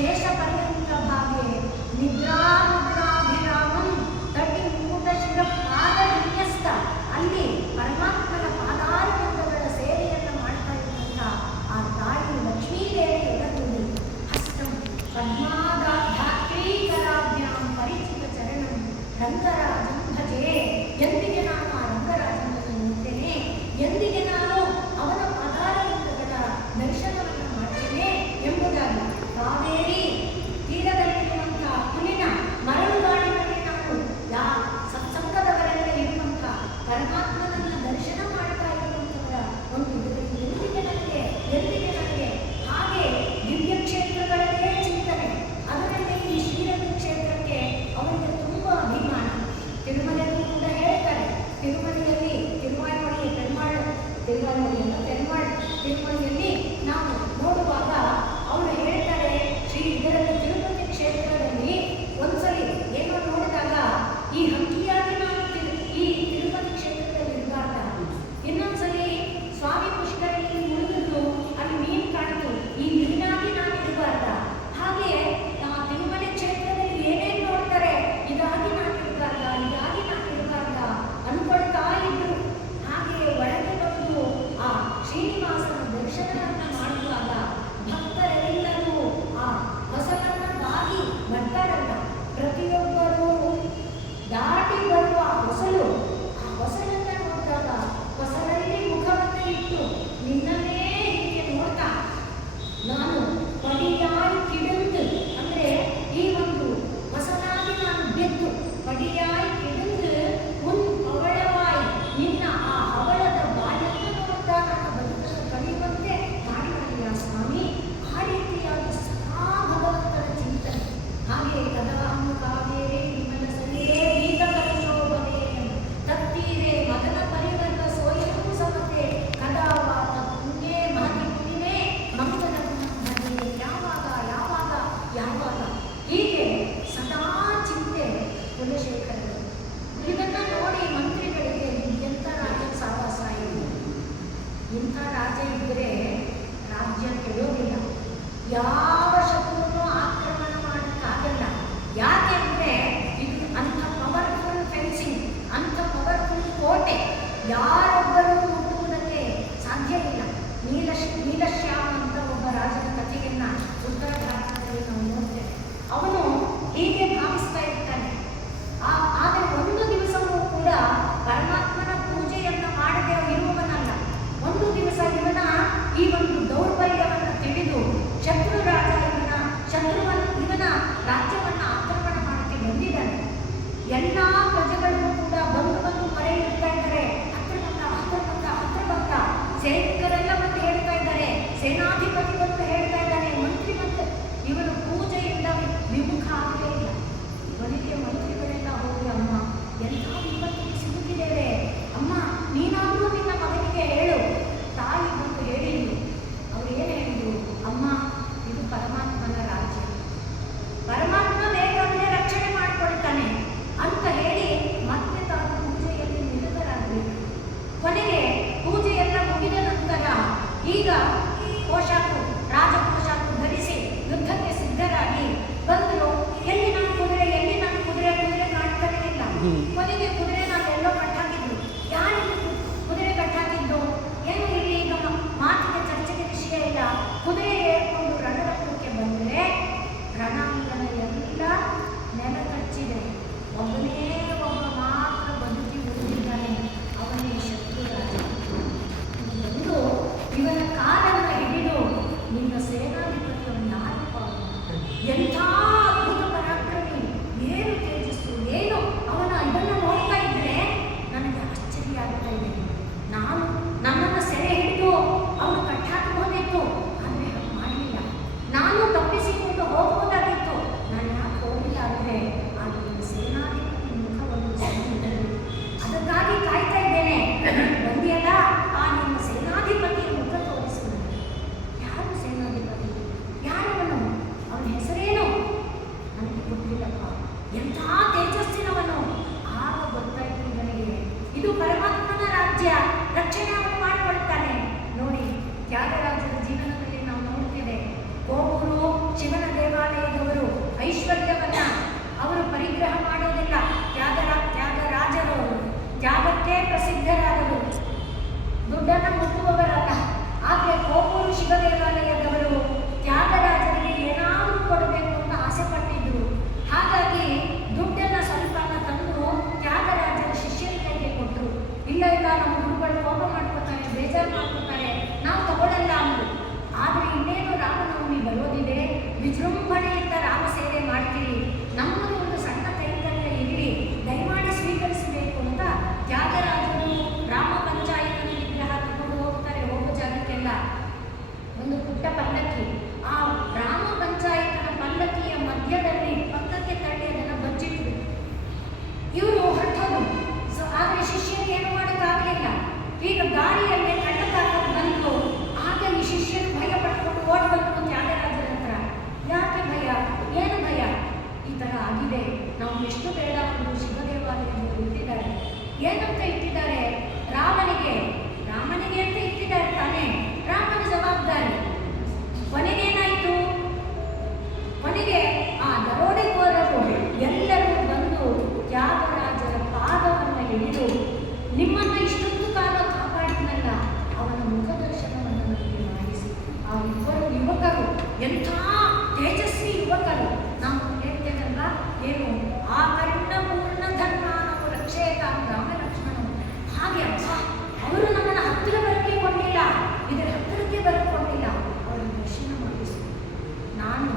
ಶೇಷ ಪರ್ಯಂತ ಭಾಗೆ ನಿದ್ರಾ ಮುದ್ರಾಭಿರಾಮಂ ತಟಿ ಮುಕುಟ ಶಿರ ಪಾದ ವಿನ್ಯಸ್ತ. ಅಲ್ಲಿ ಪರಮಾತ್ಮನ ಪಾದಾರವಿಂದಗಳ ಸೇವೆಯನ್ನು ಮಾಡ್ತಾ ಇರುವಂಥ ಆ ತಾಯಿ ಲಕ್ಷ್ಮೀದೇವಿ ಒಳಗೊಂಡು ಹಸ್ತಂ ಪದ್ಮಾಧಾತ್ರೀಕರಾಭ್ಯಾಂ ಪರಿಚಿತ ಚರಣಂ ರಂಗರಾಜಂ ಭಜೆ. ಎಂದಿಗೆ ನಾನು ಆ ರಂಗರಾಜನನ್ನು ನೋಡ್ತೇನೆ, ಎಂದಿಗೆ ನಾನು ಅವನ ಪಾದಾರವಿಂದಗಳ ದರ್ಶನವನ್ನು ಮಾಡ್ತೇನೆ ಎಂಬುದಾಗಿ ಕಾವೇರಿ ತೀರದಲ್ಲಿರುವಂಥ ಹುಲಿನ ಮರಳುಗಾಡಿನಲ್ಲಿ ನಾನು ಸತ್ಸಂಗದವರೆಲ್ಲ ಇರುವಂಥ ಪರಮಾತ್ಮನನ್ನು ದರ್ಶನ ಮಾಡ್ತಾ ಇರುವಂಥವರ ಒಂದು ಎಂದಿಗೆ ನನಗೆ ಹಾಗೆ ದಿವ್ಯ ಕ್ಷೇತ್ರಗಳಲ್ಲೇ ಚಿಂತನೆ. ಅದರಲ್ಲಿ ಈ ಶ್ರೀರಂಗ ಕ್ಷೇತ್ರಕ್ಕೆ ಅವರಿಗೆ ತುಂಬ ಅಭಿಮಾನ. ತಿರುಮಲೆಯಲ್ಲೂ ಕೂಡ ಹೇಳ್ತಾರೆ, ತಿರುಮಲೆಯಲ್ಲಿ ತಿರುಮಲೆಯಲ್ಲಿ ನಾವು ನೋಡುವಾಗ ಅವರು ಹೇಳ್ತಾರೆ, ಇದರಲ್ಲಿ ತಿರುಪತಿ ಕ್ಷೇತ್ರದಲ್ಲಿ ಒಂದ್ಸಲಿ ಏನೋ ನೋಡಿದಾಗ ಈ ಹಕ್ಕಿಯಾಗಿ ನಾನು ಈ ತಿರುಪತಿ ಕ್ಷೇತ್ರದಲ್ಲಿ ಇರಬಾರ್ದ, ಇನ್ನೊಂದ್ಸಲಿ ಸ್ವಾಮಿ ಪುಷ್ಕರಣಿಯಲ್ಲಿ ಮುಳುಗಿದ್ರು ಅಲ್ಲಿ ಮೀನು ಕಾಣಿತು, ಈ ಮೀನಾಗಿ ನಾನು ಇರಬಾರ್ದ. ಹಾಗೆ ತಿರುಮಲೆ ಕ್ಷೇತ್ರದಲ್ಲಿ ಏನೇನು ನೋಡ್ತಾರೆ, ಇದಾಗಿ ನಾನು ಇರಬಾರ್ದ ಅನ್ಕೊಳ್ತಾ ಇದ್ರು. ಹಾಗೆ ಒಳಗೆ ಬಂದು ಆ ಶ್ರೀನಿವಾಸನ ದರ್ಶನವನ್ನು ಮಾಡುವಾಗ ಭಕ್ತರೆಲ್ಲರೂ ಆ ಹೊಸಲನ್ನ ಬಾಗಿ ಬರ್ತಾರಲ್ಲ, ಪ್ರತಿಯೊಬ್ಬರೂ ದಾಟಿ ಬರುವ ಹೊಸಲು, ಆ ಹೊಸಲನ್ನ ನೋಡಿದಾಗ ಹೊಸಲಲ್ಲಿ ಮುಖವನ್ನು ಇಟ್ಟು ನಿನ್ನನ್ನೇ ಹೀಗೆ ನೋಡ್ತಾ ನಾನು ಪಡಿಯಾಯಿ ಕಿಡಿದು, ಅಂದ್ರೆ ಈ ಒಂದು ಹೊಸನಾಗಿ ನಾನು ಬೆದ್ದು ಪಡಿಯಾಯಿ ಕಿಡಿದು ಮುನ್ ಅವಳವಾಯಿ ನಿನ್ನ ಆ ಅವಳದ ಬಾಯನ್ನು ನೋಡ್ತಾ ನನ್ನ ಬದುಕನ್ನು ಕಳೆಯುವಂತೆ ಮಾಡಿರಲಿಲ್ಲ ಸ್ವಾಮಿ. ಆ ರೀತಿಯಾಗಿ ಸದಾ ಭಗವಂತನ ಚಿಂತನೆ. ಹಾಗೆ ಕದವಾಹಂ ಕಾವೇರಿ ವಿಮಲ ಸಲಿಲೆ ಗೀತ ಪರಿಶೋಭನೆ ತತ್ತೀರೆ ಮದನ ಪರಿವರ್ಗ ಸೋಯಂ ಸಮತೆ ಕದಾವ ಪುಣ್ಯೇ ಮಹತಿ ಪುಣ್ಯೇ ಮಂಗಲ ಗುಣಧನೆ ಯಾವಾಗ ಹೀಗೆ ಸದಾ ಚಿಂತೆ ಕುಲಶೇಖರರು. ಇದನ್ನ ನೋಡಿ ಮಂತ್ರಿಗಳಿಗೆ ಎಂಥ ರಾಜ್ಯ ಸಹವಾಸ ಇದೆ, ಇಂಥ ರಾಜ್ಯ ಇದ್ದರೆ ರಾಜ್ಯ ಕೆಡೋದಿಲ್ಲ, ಯಾವ ಶತ್ರುವನ್ನು ಆಕ್ರಮಣ ಮಾಡೋಕ್ಕಾಗಲ್ಲ. ಯಾಕೆಂದ್ರೆ ಇದು ಅಂಥ ಪವರ್ಫುಲ್ ಫೆನ್ಸಿಂಗ್, ಅಂಥ ಪವರ್ಫುಲ್ ಕೋಟೆ, ಯಾರೊಬ್ಬರೂ ಮುಟ್ಟುವುದಕ್ಕೆ ಸಾಧ್ಯ ಇಲ್ಲ. ನೀಲಶ್ಯಾಮ ಅಂತ ಒಬ್ಬ ರಾಜನ ಕಥೆಯನ್ನ ಉತ್ತರ ಭಾರತದಲ್ಲಿ ನಾವು ನೋಡ್ತೇವೆ. ಅವನು ಹೀಗೆ ಭಾವಿಸ್ತಾ ಇರ್ತಾನೆ, ಆದರೆ ಒಂದು ದಿವಸವೂ ಕೂಡ ಪರಮಾತ್ಮನ ಪೂಜೆಯನ್ನು ಮಾಡದೆ ಇರುವವನಲ್ಲ. ಒಂದು ದಿವಸ ಇವನ ಈ ಒಂದು ದೌರ್ಬಲ್ಯವನ್ನು ತಿಳಿದು ಶತ್ರು ರಾಜ ಇವನ ರಾಜ್ಯವನ್ನು ಆಕ್ರಮಣ ಮಾಡಕ್ಕೆ ಬಂದಿದ್ದಾನೆ. ಎಲ್ಲ ಪ್ರಜೆಗಳು ಕೂಡ ಬಂದು ಮರೆ ಇಡ್ತಾ ಇದ್ದಾರೆ, ಹತ್ತಿರ ನಾವು ಎಷ್ಟು ಬೇಡ ಒಂದು ಶಿವ ದೇವಾಲಯವನ್ನು ಇಟ್ಟಿದ್ದಾರೆ. ಏನಂತ ಇಟ್ಟಿದ್ದಾರೆ? ರಾಮನಿಗೆ ಅಂತ ಇಟ್ಟಿದ್ದಾರೆ ತಾನೇ, ರಾಮನ ಜವಾಬ್ದಾರಿ. ಕೊನೆಗೇನಾಯಿತು? ಕೊನೆಗೆ ಆ ದರೋಡೆಕೋರರು ಎಲ್ಲರೂ ಬಂದು ತ್ಯಾಗರಾಜರ ಪಾದವನ್ನು ಹಿಡಿದು, ನಿಮ್ಮನ್ನು ಇಷ್ಟೊಂದು ಕಾಲ ಕಾಪಾಡಿದ್ನಲ್ಲ, ಅವನ ಮುಖದರ್ಶನವನ್ನು ನಮಗೆ ಮಾಡಿಸಿ. ಆ ಇಬ್ಬರು ಯುವಕರು ಎಂಥ ತೇಜಸ್ವಿ ಯುವಕರು. ನಾವು ಹೇಳ್ತೇವಲ್ಲ, ಏನು ಆ ಕರ್ಣಪೂರ್ಣ ಧರ್ಮಾನವು ರಕ್ಷೇತ ರಾಮ ಲಕ್ಷ್ಮಣನು. ಹಾಗೆ ಅವರು ನಮ್ಮನ್ನು ಹತ್ತಿರ ಬರಕ್ಕೆ ಕೊಂಡಿಲ್ಲ, ಇದರ ಹತ್ತಿರಕ್ಕೆ ಬರಕೊಂಡಿಲ್ಲ, ಅವರ ದರ್ಶನ ಮಾಡಿಸಿ. ನಾನು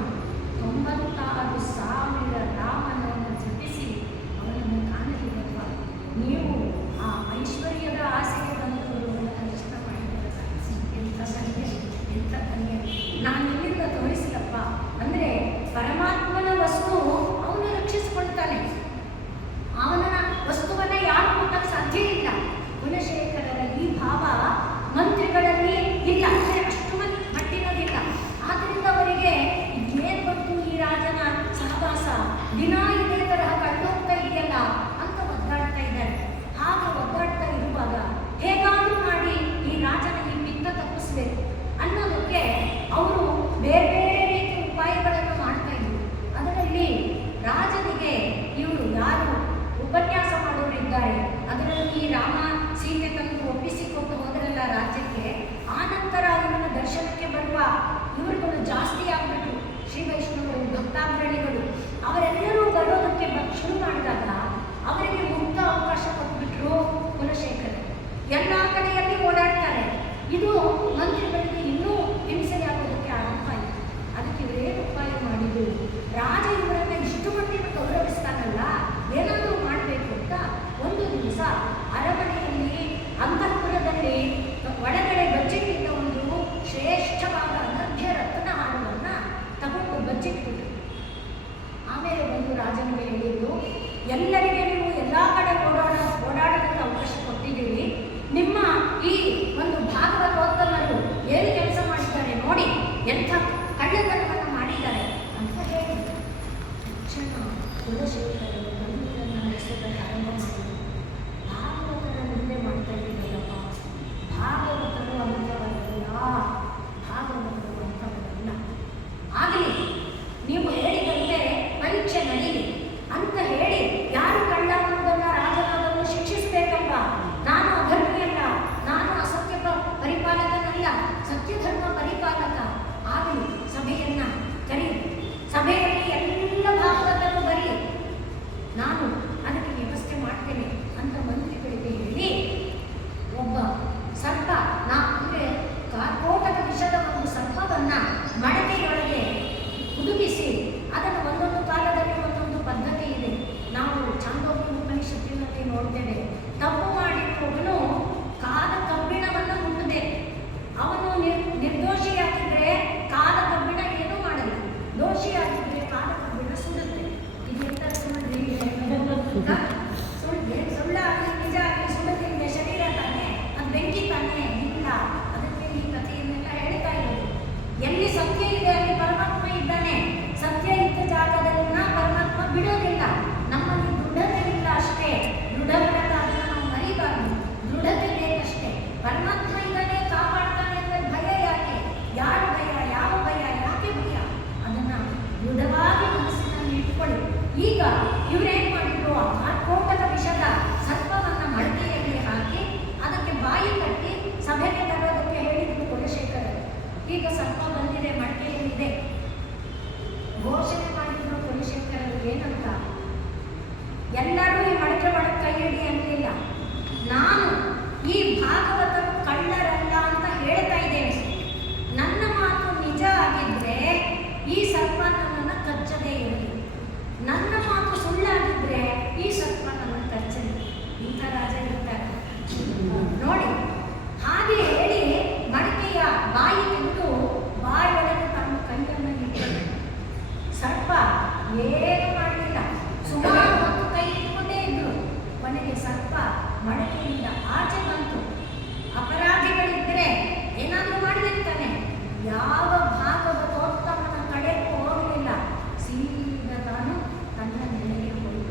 96,000 ರಾಮನನ್ನು ಜಪಿಸಿ ಅವನನ್ನು ಕಾಣಲಿಲ್ಲವ? ನೀವು ಆ ಐಶ್ವರ್ಯದ ಆಸೆಗೆ ಬಂದವರು ಅವನನ್ನು ಇಷ್ಟ ಮಾಡಿದ್ದಾರೆ. ಎಂಥ ಸಂಖ್ಯೆ, ಎಂಥ ಕನ್ಯೆ! ನಾನು ಇಲ್ಲಿಂದ ತೋರಿಸಿಲ್ಲಪ್ಪ ಅಂದರೆ ಪರಮಾತ್ಮನ ವಸ್ತು ಅವನು ರಕ್ಷಿಸಿಕೊಳ್ತಾನೆ. ಅವನ ವಸ್ತುವನ್ನ ಯಾರು ಕೊಟ್ಟಕ್ಕೆ ಸಾಧ್ಯ ಇಲ್ಲ. ಕುಲಶೇಖರರ ಈ ಭಾವ ಮಂತ್ರಿಗಳಲ್ಲಿ ಇಲ್ಲ, ಅಂದರೆ ಅಷ್ಟು ಮಟ್ಟಿನದಿಲ್ಲ. ಆದ್ದರಿಂದ ಅವರಿಗೆ ಏನು ಗೊತ್ತು ಈ ರಾಜನ ಸಹವಾಸ, ದಿನ ಇದೇ ತರಹ ಕಳ್ಳೋಗ್ತಾ ಇದೆಯಲ್ಲ ಅಂತ ಒದ್ದಾಡ್ತಾ ಇದ್ದಾರೆ. ಹಾಗೆ ಒದ್ದಾಡ್ತಾ ಇರುವಾಗ ಹೇಗಾದರೂ ಮಾಡಿ ಈ ರಾಜನ ಈ ಪಿತ್ತ ತಪ್ಪಿಸ್ಬೇಕು ಅನ್ನೋದಕ್ಕೆ ಅವರು ಬೇರೆ ಬೇರೆ ರೀತಿಯ ಉಪಾಯಗಳನ್ನು ಮಾಡ್ತಾ ಇದ್ರು. ಅದರಲ್ಲಿ ರಾಜನಿಗೆ ಇವರು ಯಾರು ಉಪನ್ಯಾಸ ಮಾಡೋರಿದ್ದಾರೆ, ಅದರಲ್ಲಿ ರಾಮ ಸೀತೆ ತಂದು ಒಪ್ಪಿಸಿಕೊಟ್ಟು ಹೋದರಲ್ಲ ರಾಜ್ಯಕ್ಕೆ, ಆ ನಂತರ ಇವನ ದರ್ಶನಕ್ಕೆ ಬರುವ ಇವರುಗಳು ಜಾಸ್ತಿ ಆಗ್ಬಿಟ್ಟು ಶ್ರೀ ವೈಷ್ಣವರು, ಭಕ್ತಾಗ್ರಣಿಗಳು ಅವರೆಲ್ಲರೂ ಬರೋದಕ್ಕೆ ಶುರು ಮಾಡಿದಾಗ ಅವರಿಗೆ ಮುಕ್ತ ಅವಕಾಶ ಕೊಟ್ಬಿಟ್ರು ಕುಲಶೇಖರ. ಎಲ್ಲ ಕಡೆಯಲ್ಲಿ ಓಡಾಡ್ತಾರೆ. ಇದು ಮಂತ್ರಿಗಳಿಗೆ ಇನ್ನೂ ಹಿಂಸೆಯಾಗೋದಕ್ಕೆ ಆರಂಭ ಆಯಿತು. ಅದಕ್ಕೆ ಇವರೇನು ಉಪಾಯ ಮಾಡಿದ್ರು? ರಾಜ ಇವರನ್ನ ಇಷ್ಟು ಮಟ್ಟಿಗೆ ಗೌರವಿಸ್ತಾನಲ್ಲ, ಏನಾದರೂ ಮಾಡಬೇಕು ಅಂತ ಒಂದು ದಿವಸ ಅರಮನೆಯಲ್ಲಿ ಅಂತಃಪುರದಲ್ಲಿ ಒಳಗಡೆ ಬಚ್ಚಿಟ್ಟಿದ್ದ ಒಂದು ಶ್ರೇಷ್ಠವಾದ ಅನರ್ಘ್ಯ ರತ್ನ ಹಾರವನ್ನು ತಗೊಂಡು ಬಚ್ಚಿಟ್ಬಿಟ್ರು. ಆಮೇಲೆ ಬಂದು ರಾಜನಿಗೆ ಹೇಳಿದ್ರು, ಎಲ್ಲರಿಗೆ ನೀವು ಎಲ್ಲ ಕಡೆ ಓಡಾಡೋದಕ್ಕೆ ಅವಕಾಶ ಕೊಟ್ಟಿದ್ದೀರಿ, ನಿಮ್ಮ ಈ ಒಂದು ಭಾಗವತೋತ್ತಮರು ಏನು ಕೆಲಸ ಮಾಡಿದ್ದಾರೆ ನೋಡಿ, ಎಂಥ ಕಳ್ಳತನವನ್ನು ಮಾಡಿದ್ದಾರೆ ಅಂತ ಹೇಳಿ ತಕ್ಷಣ ಕುಲಶೇಖರರು ಕಣ್ಣೀರನ್ನು ನಡೆಸೋದಕ್ಕೆ ಆರಂಭ ಮಾಡಿದರು. ಭಾಗವತರ ನಿಂದೆ ಮಾಡ್ತಾ ಇದ್ದೀರಲ್ಲಪ್ಪ, ಭಾಗವತರು ಅಂಥವರಲ್ಲ, ಭಾಗವತರು ಅಂಥವರಲ್ಲ. ಆಗಲಿ, ನೀವು ಹೇಳಿದಂತೆ ಪರೀಕ್ಷೆ ನಡೀಲಿ ಅಂತ ಹೇಳಿ ಯಾರು ಕಳ್ಳ ಅನ್ನೋದನ್ನು ರಾಜನಾದವನ್ನು ಶಿಕ್ಷಿಸಬೇಕಲ್ವಾ? ನಾನು ಅಧರ್ಮಿಯಲ್ಲ, ನಾನು ಅಸತ್ಯ ಪರಿಪಾಲಕನಲ್ಲ, ಸತ್ಯಧರ್ಮ ಪರಿಪಾಲಕ. ಆಗಲಿ, ಸಭೆಯನ್ನ ಕರಿ, ಸಭೆಯಲ್ಲಿ ಎಲ್ಲ ಭಾಗವತರು ಬರೀ, ನಾನು ಅದಕ್ಕೆ ವ್ಯವಸ್ಥೆ ಮಾಡ್ತೇನೆ ಅಂತ ಮಂತ್ರಿಗಳಿಗೆ ಹೇಳಿ ಒಬ್ಬ ಸರ್ಪ, ಅಂದರೆ ಕಾರ್ಕೋಟಕ ವಿಷದ ಒಂದು ಸರ್ಪವನ್ನು ಮಡಕೆಯೊಳಗೆ ಹುದುಗಿಸಿ, ಅದನ್ನು ಒಂದೊಂದು ಕಾಲದಲ್ಲಿ ಒಂದೊಂದು ಪದ್ಧತಿ ಇದೆ. ನಾವು ಚಾಂದೋಗ್ಯ ಉಪನಿಷತ್ತಿನಲ್ಲಿ ನೋಡ್ತೇವೆ, ತಪ್ಪು ಮಾಡಿರುವವನು ಕಾದ ಕಬ್ಬಿಣವನ್ನು ಮುಟ್ಟದೆ, ಅವನು ನಿರ್ದೋಷಿಯಾಗಿದ್ದರೆ ಕಾದ ಕಬ್ಬಿಣ ಏನೂ ಮಾಡಲ್ಲ, ದೋಷಿಯಾಗಿದ್ದರೆ ಕಾದ ಕಬ್ಬಿಣ ಸುಡುತ್ತೆ. ಇದೆಂತ ಸುಳ್ಳಾಗಲಿ ನಿಜ ಆಗಲಿ ಸುಡುತ್ತಿದ್ದ ಶರೀರ ತಾನೇ, ಅದು ಬೆಂಕಿ ತಾನೇ ಇಲ್ಲ. ಅದಕ್ಕೆ ಈ ಕಥೆಯನ್ನೆಲ್ಲ ಹೇಳ್ತಾ ಇರೋದು. ಎಲ್ಲಿ ಸತ್ಯ ಇದೆ ಅಲ್ಲಿ ಪರಮಾತ್ಮ ಇದ್ದಾನೆ. ಸತ್ಯ ಇದ್ದ ಜಾಗದನ್ನ ಪರಮಾತ್ಮ ಬಿಡೋದಿಲ್ಲ. ನಮ್ಮಲ್ಲಿ ದೃಢತೆ ಇಲ್ಲ ಅಷ್ಟೇ, ದೃಢಪಡೋದಾದ್ರೆ ನಾವು ಮರಿಬಾರ್ದು, ದೃಢತೆ ಬೇಕಷ್ಟೇ. ಪರಮಾತ್ಮ ಇದ್ದಾನೆ, ಕಾಪಾಡ್ತಾನೆ ಅಂದರೆ ಭಯ ಯಾಕೆ? ಯಾರು ಭಯ? ಯಾವ ಭಯ? ಯಾಕೆ ಭಯ? ಅದನ್ನ ದೃಢವಾಗಿ ಮನಸ್ಸಿನಲ್ಲಿ ಇಟ್ಕೊಳ್ಳಿ. ಈಗ ಇವರೇನ್ ಮಾಡಿದ್ರು? ಆ ಕೋಟದ ವಿಷದ ಸರ್ಪವನ್ನು ಮಡಕೆಯಲ್ಲಿ ಹಾಕಿ ಅದಕ್ಕೆ ಬಾಯಿ ಕಟ್ಟಿ ಸಭೆಗೆ ತರೋದಕ್ಕೆ ಹೇಳಿದ್ರು ಕುಲಶೇಖರರು. ಈಗ ಸರ್ಪ ಬಂದಿದೆ, ಮಡಕೆಯಲ್ಲಿದೆ. ಘೋಷಣೆ ಮಾಡಿದ್ರು ಕುಲಶೇಖರರು ಏನಂತ? ಎಲ್ಲರೂ ಈ ಮಡಕೆ ಒಳಗೆ ಕೈ ಹಿಡಿ ಅನ್ನಲಿಲ್ಲ. ನಾನು ಈ ಭಾಗವತರು ಕಳ್ಳರಲ್ಲ ಅಂತ ಹೇಳ್ತಾ ಇದ್ದೇನೆ. ನನ್ನ ಮಾತು ನಿಜ ಆಗಿದ್ರೆ ಈ ಸರ್ಪ ನನ್ನನ್ನು ಕಚ್ಚದೇ ಇರಲಿ, ನನ್ನ ಮಾತು ಸುಳ್ಳಾಗಿದ್ರೆ ಈ ಸರ್ಪ ನನ್ನ ಕಚ್ಚಲಿ. ಇಂಥ ರಾಜ ಇರ್ತಾರೆ ನೋಡಿ. ಹಾಗೆ ಹೇಳಿ ಮಡಕೆಯ ಬಾಯಿ ತೆಗೆದು ಬಾಯೊಳಗೆ ತಮ್ಮ ಕೈಯನ್ನು ಇಟ್ಟರು. ಸರ್ಪ ಏನು ಮಾಡಲಿಲ್ಲ, ಸುಮಾರು ಹೊತ್ತು ಕೈ ಇಟ್ಕೊಂಡೇ ಇದ್ರು. ಕೊನೆಗೆ ಸರ್ಪ ಮಡಕೆಯಿಂದ ಆಚೆ ಬಂತು. ಅಪರಾಧಿಗಳಿದ್ದರೆ ಏನಾದರೂ ಮಾಡಿದಿರ್ತಾನೆ. ಯಾವ ಭಾಗವತೋತ್ತಮನ ಕಡೆಗೂ ಹೋಗಲಿಲ್ಲ, ಸೀದಾ ತಾನು ತನ್ನ ನೆಲೆಗೆ ಹೋಗಿ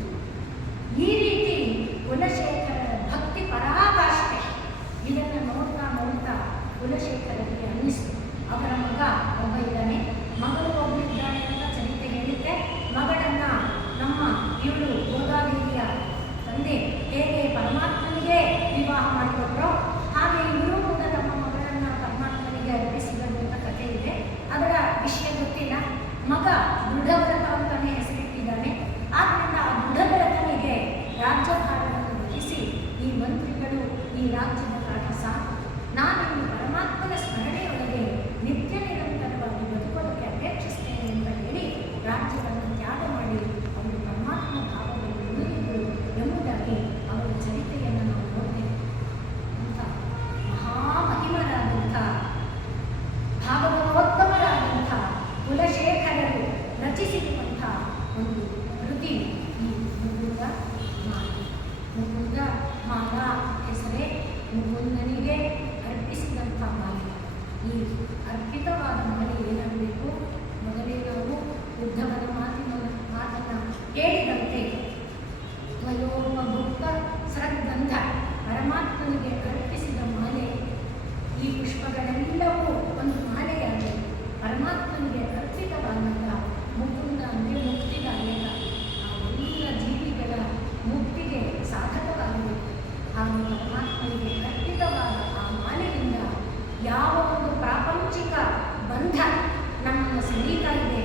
ದೃಢವ್ರತ ಅಂತಾನೆ ಹೆಸರಿಟ್ಟಿದ್ದಾನೆ. ಆದ್ದರಿಂದ ಆ ದೃಢವ್ರತನಿಗೆ ರಾಜ್ಯಭಾರವನ್ನು ವಹಿಸಿ ಈ ಮಂತ್ರಿಗಳು ಈ ರಾಜ್ಯದ ಕಾಟ ಸಾಕು, ನಾನಿನ್ನು ಪರಮಾತ್ಮನ ಸ್ಮರಣೆಯೊಳಗೆ ನಿತ್ಯ ನಿರಂತರವಾಗಿ ಬದುಕೋದಕ್ಕೆ ಅಪೇಕ್ಷಿಸ್ತೇನೆ ಅಂತ ಹೇಳಿ ರಾಜ್ಯವನ್ನು ತ್ಯಾಗ ಮಾಡಿ ಅವರು ಪರಮಾತ್ಮ ಭಾವದಲ್ಲಿ ಉಳಿದಿದ್ದರು ಎಂಬುದಾಗಿ ಅವರ ಚರಿತ್ರೆಯನ್ನು ನಾವು ನೋಡ್ತೇವೆ. ಅಂತ ಮಹಾಮಹಿಮರಾದಂಥ ಭಾಗವತೋತ್ತಮರಾದಂಥ ಕುಲಶೇಖರರು ರಚಿಸಿರುವಂಥ ಒಂದು ಕೃತಿ ಈ ಮುಕುಂದ ಮಾಲ. ಮುಕುಂದ ಮಾಲ ಹೆಸರೇ ಮುಕುಂದನಿಗೆ ಅರ್ಪಿಸಿದಂಥ ಮಾಲೆ. ಈ ಅರ್ಪಿತವಾದ ಮಾಲೆ ಏನಾಗಬೇಕು? ಮೊದಲೇ ನಾವು ಉದ್ಧವನ ಮಾತನ್ನು ಹೇಳಿದಂತೆ ತ್ವಯೋಪಭುಕ್ತ ಸದ್ಗಂಧ ಪರಮಾತ್ಮನಿಗೆ ಅರ್ಪಿಸಿದ ಮಾಲೆ. ಈ ಪುಷ್ಪಗಳೆಲ್ಲವೂ ಒಂದು ಮಾಲೆಯಾಗಿ ಪರಮಾತ್ಮನಿಗೆ ಅರ್ಪಿತವಾದಾಗ ಮುಕುಂದ ಅಂದರೆ ಮುಕ್ತಿದಾಯಕ, ಆ ಎಲ್ಲ ಜೀವಿಗಳ ಮುಕ್ತಿಗೆ ಸಾಧಕವಾಗಬೇಕು. ಹಾಗೂ ಪರಮಾತ್ಮನಿಗೆ ಅರ್ಪಿತವಾದ ಆ ಮಾಲೆಯಿಂದ ಯಾವ ಒಂದು ಪ್ರಾಪಂಚಿಕ ಬಂಧ ನಮ್ಮನ್ನು ಸೆಳೀತಾ ಇದೆ,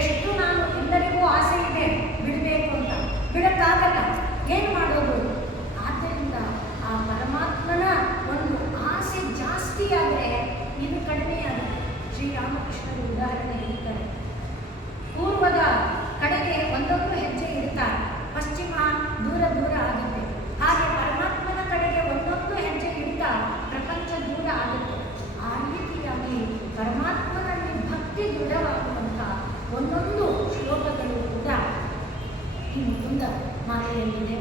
ಎಷ್ಟು ನಾನು ಎಲ್ಲರಿಗೂ ಆಸೆ ಇದೆ ಬಿಡಬೇಕು ಅಂತ, ಬಿಡಕ್ಕಾಗಲ್ಲ, ಏನು ಮಾಡೋದು? ಆದ್ದರಿಂದ ಆ ಪರಮಾತ್ಮನ ಒಂದು ಆಸೆ ಜಾಸ್ತಿ ಆದರೆ ಇದು ಕಡಿಮೆಯಾಗುತ್ತೆ. ಶ್ರೀರಾಮಕೃಷ್ಣರು ಉದಾಹರಣೆ ಹೇಳ್ತಾರೆ. ಪೂರ್ವದ ಕಡೆಗೆ ಒಂದೊಂದು ಹೆಜ್ಜೆ ಇಡ್ತಾರೆ, ಪಶ್ಚಿಮ ದೂರ ದೂರ ಆಗುತ್ತೆ. ಹಾಗೆ ಪರಮಾತ್ಮನ ಕಡೆಗೆ ಒಂದೊಂದು ಹೆಜ್ಜೆ ಇಡ್ತಾ ಪ್ರಪಂಚ ದೂರ ಆಗುತ್ತೆ. ಆ ರೀತಿಯಾಗಿ ಪರಮಾತ್ಮನಲ್ಲಿ ಭಕ್ತಿ ದೃಢವಾಗುವಂಥ ಒಂದೊಂದು ಶ್ಲೋಕಗಳು ಕೂಡ ಈ ಮುಕುಂದ ಮಾಲೆಯಲ್ಲಿದೆ.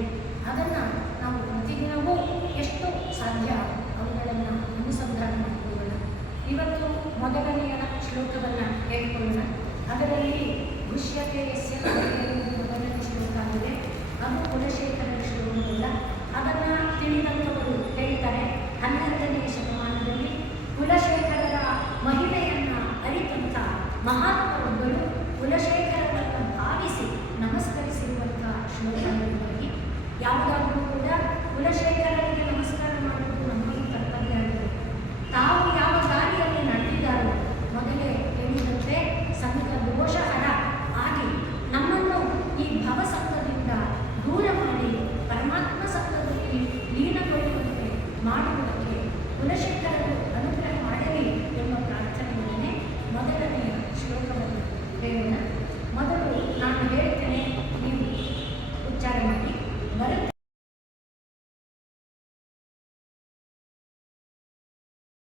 ಅದನ್ನು ನಾವು ಪ್ರತಿದಿನವೂ ಎಷ್ಟು ಸಾಧ್ಯ ಅವುಗಳನ್ನು ಅನುಸಂಧಾನ ಮಾಡಿಕೊಳ್ಳೋಣ. ಇವತ್ತು ಮೊದಲನೆಯ ಶ್ಲೋಕವನ್ನು ಹೇಳಿಕೊಳ್ಳೋಣ. ಅದರಲ್ಲಿ ಗುಷ್ಯತೆ ಯಸ್ಯ ಮೊದಲನೇ ಶ್ಲೋಕ ಆಗಿದೆ. ಅದು ಕುಲಶೇಖರನ ಶ್ಲೋಕವಲ್ಲ. ಅದನ್ನು ತಿಳಿದಂಥವರು ಹೇಳ್ತಾರೆ 12